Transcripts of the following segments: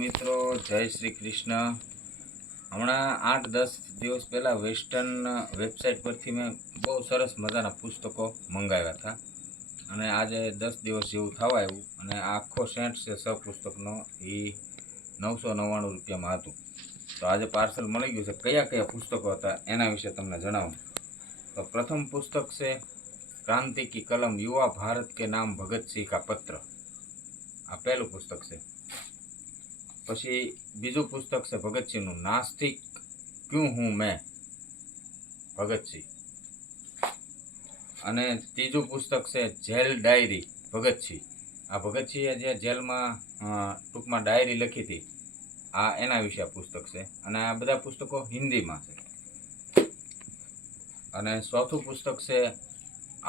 મિત્રો, જય શ્રી કૃષ્ણ। હમણાં 8-10 દિવસ પહેલાં વેસ્ટર્ન વેબસાઇટ પરથી મેં બહુ સરસ મજાના પુસ્તકો મંગાવ્યા હતા અને આજે 10 દિવસ જેવું થવા આવ્યું અને આખો સેટ છે પુસ્તકનો એ 999 રૂપિયામાં હતું। તો આજે પાર્સલ મળી ગયું છે। કયા કયા પુસ્તકો હતા એના વિશે તમને જણાવું। તો પ્રથમ પુસ્તક છે क्रांति की कलम, युवा भारत के नाम भगत सिंह का पत्र। आ पहलू पुस्तक है। पछी बीजू पुस्तक है भगत सिंह नु नास्तिक क्यों हूँ मैं, भगत सिंह। अने तीजू पुस्तक है जेल डायरी, भगत सिंह। आ भगत सिंह जे जेल में टूंक में डायरी लखी थी आ एना विषे आ पुस्तक है। अने आ बधा पुस्तकों हिंदी में है। अने चौथुं पुस्तक है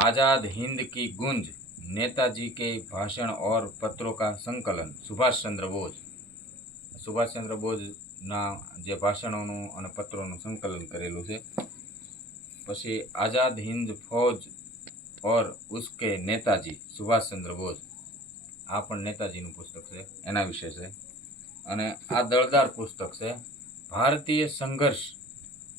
आज़ाद हिंद की गूंज, नेताजी के भाषण और पत्रों का संकलन, सुभाष चंद्र बोस। सुभाष चंद्र बोस ना जे भाषणों और पत्रों संकलन करेलू है। पछी आज़ाद हिंद फौज और उसके नेताजी, सुभाष चंद्र बोस। आ पण नेताजी पुस्तक है, एना विषय है। अने आ दळदार पुस्तक है भारतीय संघर्ष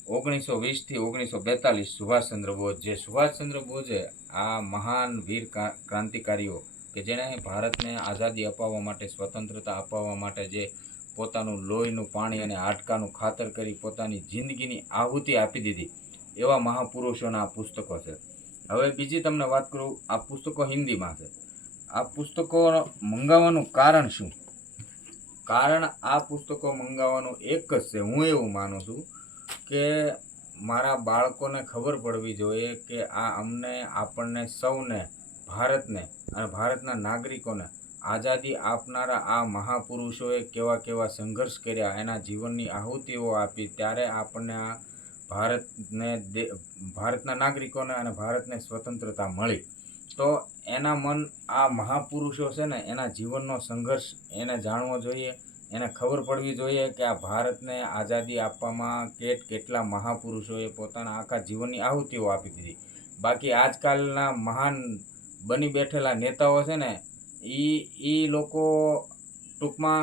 1920 થી 1942, सुभाष चंद्र बोस। जे सुभाष चंद्र बोसे आ महान वीर क्रांतिकारीओ के जेने भारत ने आज़ादी अपाववा माटे, स्वतंत्रता अपाववा माटे जे पोतानुं लोहीनुं पाणी अने हाडकानुं खातर करी पोतानी जिंदगीनी आहुति आपी दीधी एवा महापुरुषोना आ पुस्तको छे। हवे बीजी तमने वात करूं, आ पुस्तको हिंदीमां छे। आ पुस्तको मंगाववानुं कारण शुं? कारण आ पुस्तको मंगाववानुं एक ज छे। हुं एवुं मानुं छुं के मारा बाळकोने खबर पड़वी जोईए के आ अमने आपणने सौने भारतने अने भारतना नागरिकोने आज़ादी आपनारा आ महापुरुषोए केवा केवा संघर्ष कर्या, एना जीवननी आहुतिओ आपी, त्यारे आपणने आ भारतना नागरिकोने अने भारतने स्वतंत्रता मळी। तो एना मन आ महापुरुषो छे ने एना जीवननो संघर्ष एने जाणवो जोईए, एने खबर पड़वी जोईए कि आ भारत ने आज़ादी आपवामां केटला महापुरुषोए पोताना आखा जीवननी आहुतिओ आपी दीधी। बाकी आजकालना महान बनी बैठेला नेताओ छे ने ई लोको टूंकमां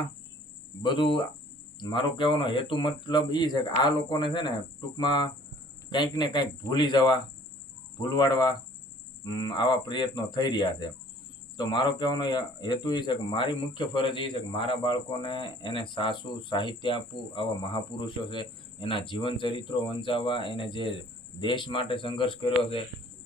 बधुं, मारो कहेवानो हेतु मतलब ई छे के आ लोकोने छे ने टूंकमां कंईक ने कंईक भूली जवा, भूलवाड़वा आवा प्रयत्नो थई रह्या छे। तो मारो कहेवानो हेतु ए छे के मारी मुख्य फरज ए छे के मारा बाळकोने एने सासू साहित्य आपवुं, आवा महापुरुषो छे एना जीवन चरित्रो वंचावा, एने जे देश माटे संघर्ष कर्यो छे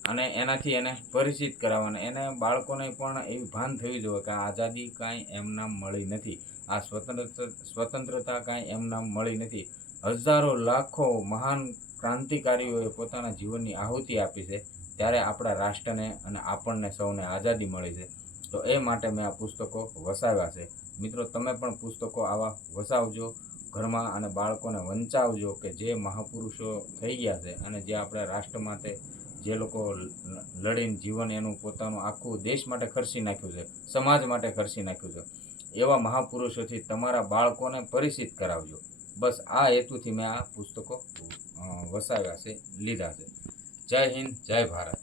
अने एनाथी एने परिचित कराववा। एने बाळकोने पण एवी भान थवी जोईए के आज़ादी कांई एमनाम मळी नथी, आ स्वतंत्रता कांई एमनाम मळी नथी। हजारों लाखों महान क्रांतिकारीओए पोताना जीवननी आहुति आपी छे, त्यारे आपणा राष्ट्रने अने आपणने सौने आज़ादी मळी छे। तो ए माटे मैं आ पुस्तको वसाव्या छे। मित्रों, तमे पण पुस्तको आवा वसावजो घरमां अने बाळकोने वंचावजो के जे महापुरुषो थई गया छे अने जे आपणा राष्ट्र माटे जे लोको लड़ीने जीवन एनुं पोतानुं आखुं देश माटे खर्ची नाख्युं छे, समाज माटे खर्ची नाख्युं छे, एवा महापुरुषोथी तमारा बाळकोने परिचित करावजो। बस आ हेतुथी मैं आ पुस्तको वसाव्या छे, लीधा छे। जय हिंद, जय भारत।